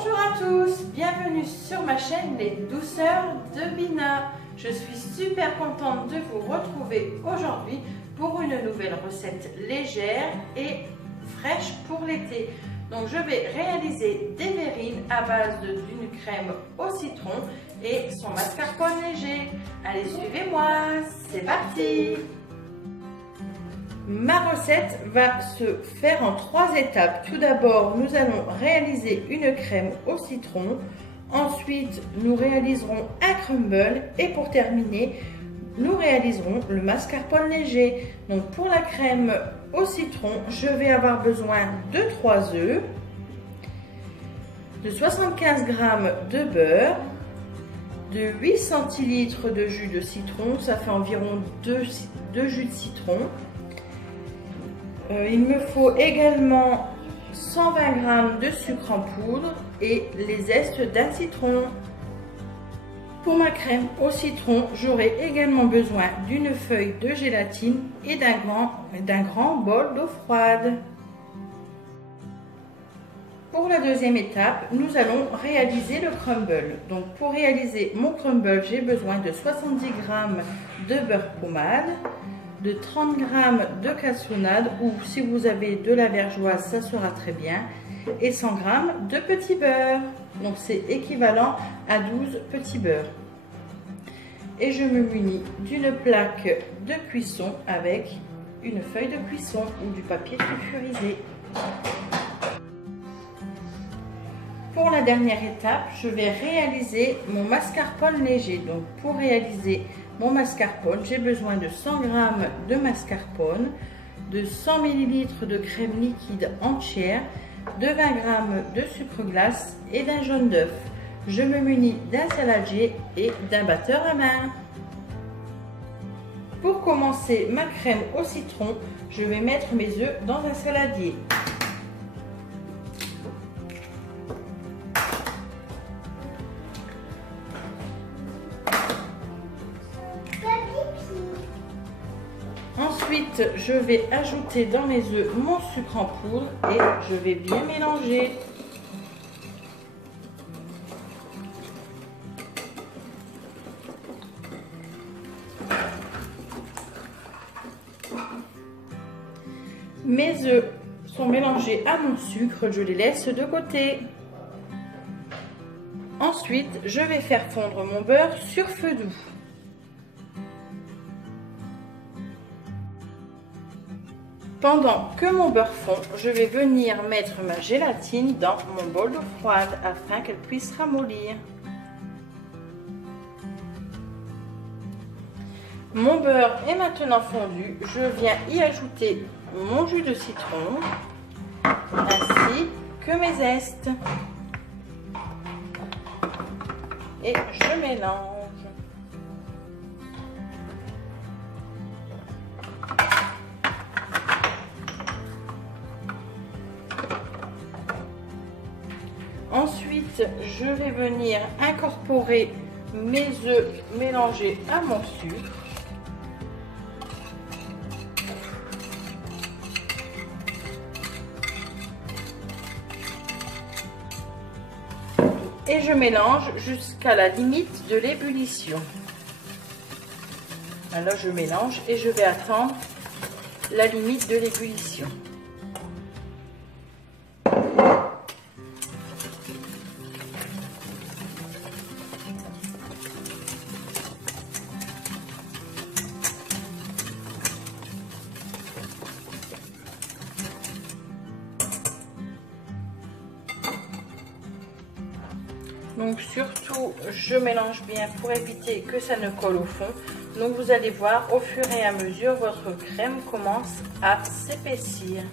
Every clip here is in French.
Bonjour à tous, bienvenue sur ma chaîne Les Douceurs de Bina. Je suis super contente de vous retrouver aujourd'hui pour une nouvelle recette légère et fraîche pour l'été. Donc je vais réaliser des verrines à base d'une crème au citron et son mascarpone léger. Allez, suivez-moi, c'est parti! Ma recette va se faire en 3 étapes. Tout d'abord, nous allons réaliser une crème au citron. Ensuite, nous réaliserons un crumble. Et pour terminer, nous réaliserons le mascarpone léger. Donc pour la crème au citron, je vais avoir besoin de 3 œufs, de 75 g de beurre, de 8 centilitres de jus de citron. Ça fait environ 2 jus de citron. Il me faut également 120 g de sucre en poudre et les zestes d'un citron. Pour ma crème au citron, j'aurai également besoin d'une feuille de gélatine et d'un grand bol d'eau froide. Pour la deuxième étape, nous allons réaliser le crumble. Donc pour réaliser mon crumble, j'ai besoin de 70 g de beurre pommade, de 30 g de cassonade, ou si vous avez de la vergeoise, ça sera très bien, et 100 g de petit beurre. Donc c'est équivalent à 12 petits beurres. Et je me munis d'une plaque de cuisson avec une feuille de cuisson ou du papier sulfurisé. Pour la dernière étape, je vais réaliser mon mascarpone léger. Donc pour réaliser mon mascarpone, j'ai besoin de 100 g de mascarpone, de 100 ml de crème liquide entière, de 20 g de sucre glace et d'un jaune d'œuf. Je me munis d'un saladier et d'un batteur à main. Pour commencer ma crème au citron, je vais mettre mes œufs dans un saladier. Ensuite, je vais ajouter dans mes œufs mon sucre en poudre et je vais bien mélanger. Mes œufs sont mélangés à mon sucre, je les laisse de côté. Ensuite, je vais faire fondre mon beurre sur feu doux. Pendant que mon beurre fond, je vais venir mettre ma gélatine dans mon bol d'eau froide afin qu'elle puisse ramollir. Mon beurre est maintenant fondu. Je viens y ajouter mon jus de citron ainsi que mes zestes. Et je mélange. Ensuite, je vais venir incorporer mes œufs mélangés à mon sucre. Et je mélange jusqu'à la limite de l'ébullition. Alors je mélange et je vais attendre la limite de l'ébullition. Donc surtout, je mélange bien pour éviter que ça ne colle au fond. Donc vous allez voir, au fur et à mesure, votre crème commence à s'épaissir.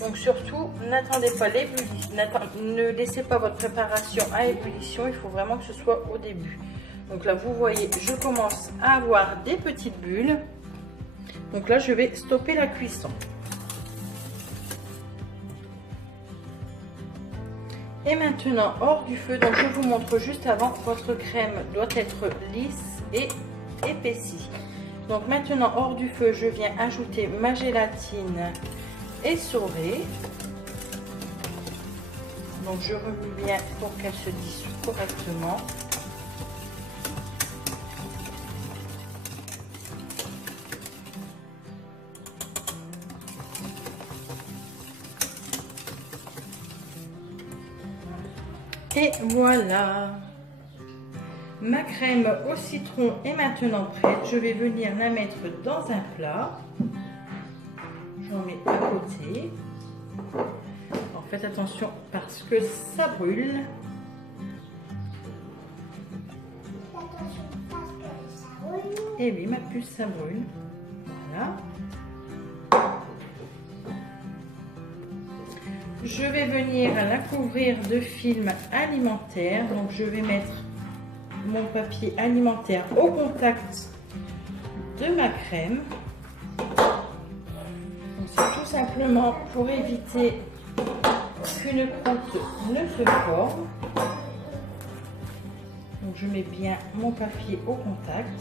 Donc surtout, n'attendez pas l'ébullition, ne laissez pas votre préparation à ébullition, il faut vraiment que ce soit au début. Donc là, vous voyez, je commence à avoir des petites bulles. Donc là, je vais stopper la cuisson. Et maintenant, hors du feu, donc je vous montre juste avant, votre crème doit être lisse et épaissie. Donc maintenant, hors du feu, je viens ajouter ma gélatine essorée. Donc je remue bien pour qu'elle se dissout correctement. Et voilà, ma crème au citron est maintenant prête. Je vais venir la mettre dans un plat. J'en mets à côté. Alors faites attention parce que ça brûle. Et oui, ma puce, ça brûle. Voilà. Je vais venir la couvrir de film alimentaire. Donc je vais mettre mon papier alimentaire au contact de ma crème. C'est tout simplement pour éviter qu'une croûte ne se forme. Donc je mets bien mon papier au contact.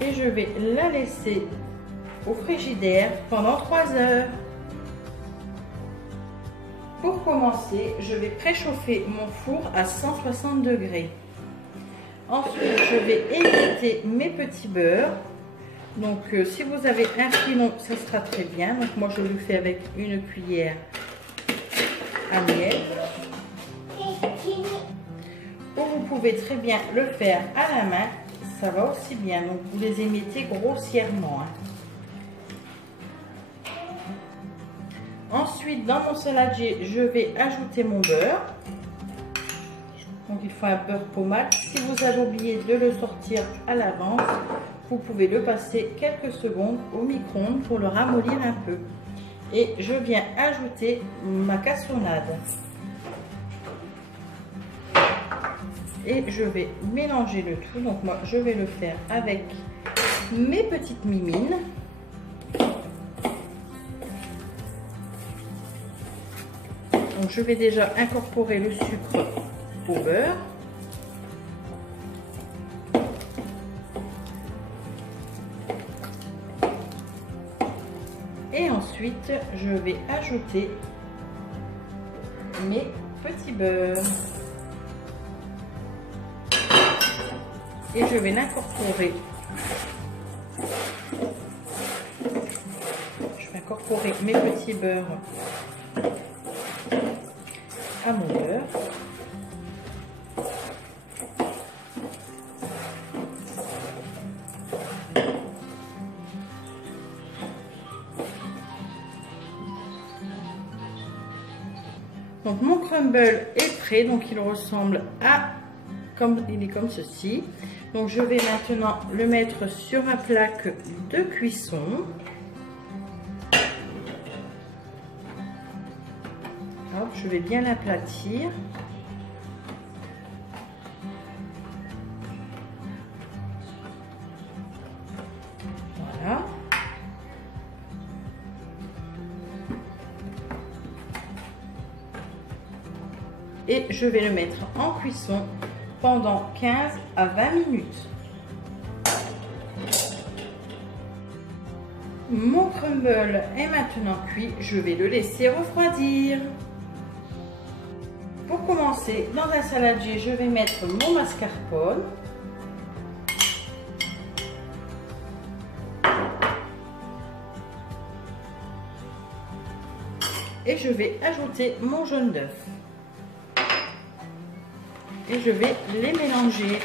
Et je vais la laisser au frigidaire pendant 3 heures. Pour commencer, je vais préchauffer mon four à 160 degrés. Ensuite, je vais égoutter mes petits beurres. Donc, si vous avez un filon, ça sera très bien. Donc, moi, je le fais avec une cuillère à miel. Ou vous pouvez très bien le faire à la main. Ça va aussi bien, donc vous les émettez grossièrement. Ensuite, dans mon saladier, je vais ajouter mon beurre. Donc il faut un beurre pommade. Si vous avez oublié de le sortir à l'avance, vous pouvez le passer quelques secondes au micro-ondes pour le ramollir un peu. Et je viens ajouter ma cassonade. Et je vais mélanger le tout. Donc moi je vais le faire avec mes petites mimines. Donc je vais déjà incorporer le sucre au beurre. Et ensuite je vais ajouter mes petits beurres. Et je vais l'incorporer. Je vais incorporer mes petits beurres à mon beurre. Donc mon crumble est prêt, donc il ressemble à il est comme ceci. Donc je vais maintenant le mettre sur ma plaque de cuisson. Hop, je vais bien l'aplatir. Voilà. Et je vais le mettre en cuisson pendant 15 à 20 minutes. Mon crumble est maintenant cuit, je vais le laisser refroidir. Pour commencer, dans un saladier, je vais mettre mon mascarpone. Et je vais ajouter mon jaune d'œuf. Et je vais les mélanger.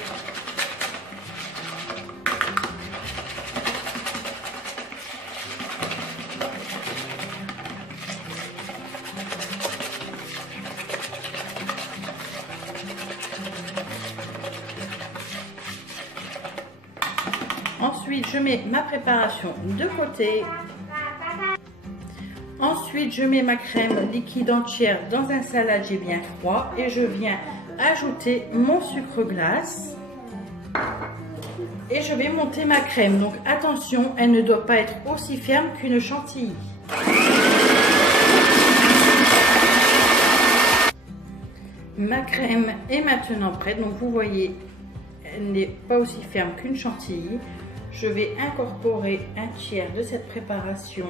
Ensuite, je mets ma préparation de côté. Ensuite, je mets ma crème liquide entière dans un saladier bien froid et je viens ajouter mon sucre glace et je vais monter ma crème. Donc attention, elle ne doit pas être aussi ferme qu'une chantilly. Ma crème est maintenant prête, donc vous voyez elle n'est pas aussi ferme qu'une chantilly. Je vais incorporer un tiers de cette préparation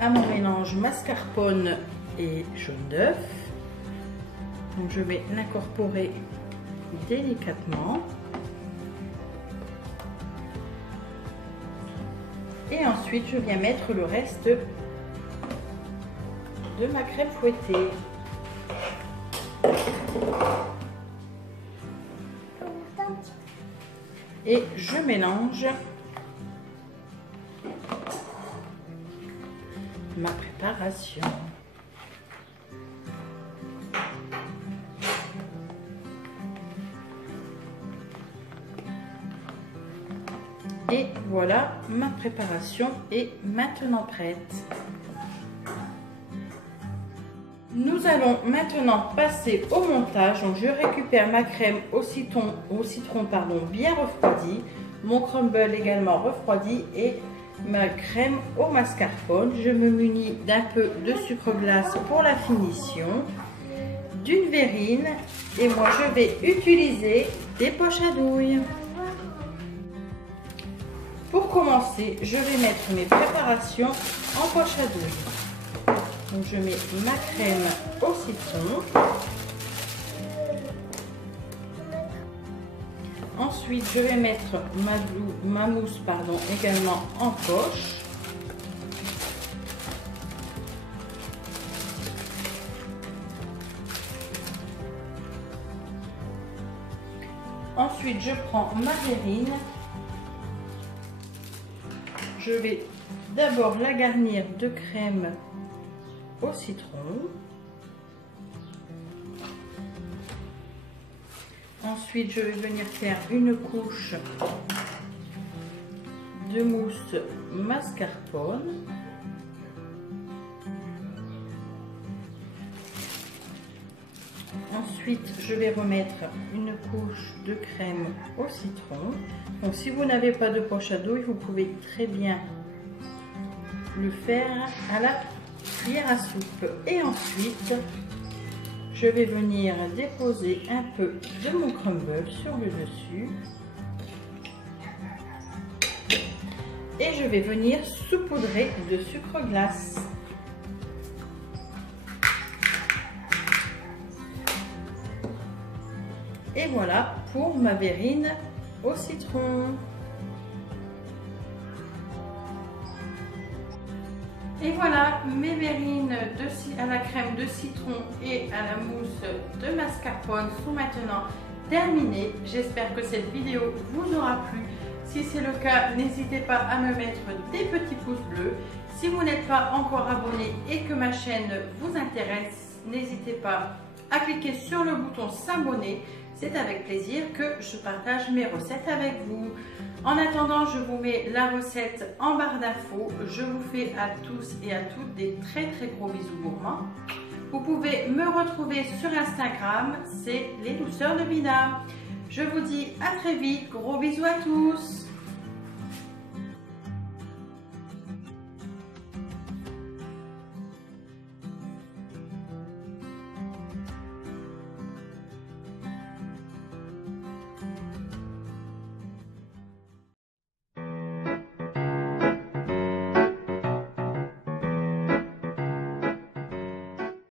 à mon mélange mascarpone et jaune d'œuf. Donc je vais l'incorporer délicatement. Et ensuite je viens mettre le reste de ma crème fouettée. Et je mélange ma préparation. Et voilà, ma préparation est maintenant prête. Nous allons maintenant passer au montage. Donc je récupère ma crème au citron bien refroidie, mon crumble également refroidi et ma crème au mascarpone. Je me munis d'un peu de sucre glace pour la finition, d'une verrine et moi je vais utiliser des poches à douille. Pour commencer, je vais mettre mes préparations en poche à douille. Donc je mets ma crème au citron. Ensuite, je vais mettre ma mousse également en poche. Ensuite, je prends ma verrine. Je vais d'abord la garnir de crème au citron. Ensuite, je vais venir faire une couche de mousse mascarpone. Ensuite, je vais remettre une couche de crème au citron. Donc, si vous n'avez pas de poche à douille, vous pouvez très bien le faire à la cuillère à soupe. Et ensuite, je vais venir déposer un peu de mon crumble sur le dessus. Et je vais venir saupoudrer de sucre glace. Et voilà pour ma verrine au citron. Et voilà, mes verrines à la crème de citron et à la mousse de mascarpone sont maintenant terminées. J'espère que cette vidéo vous aura plu. Si c'est le cas, n'hésitez pas à me mettre des petits pouces bleus. Si vous n'êtes pas encore abonné et que ma chaîne vous intéresse, n'hésitez pas à cliquer sur le bouton s'abonner. C'est avec plaisir que je partage mes recettes avec vous. En attendant, je vous mets la recette en barre d'infos. Je vous fais à tous et à toutes des très gros bisous gourmands. Vous pouvez me retrouver sur Instagram, c'est les douceurs de Vida. Je vous dis à très vite, gros bisous à tous.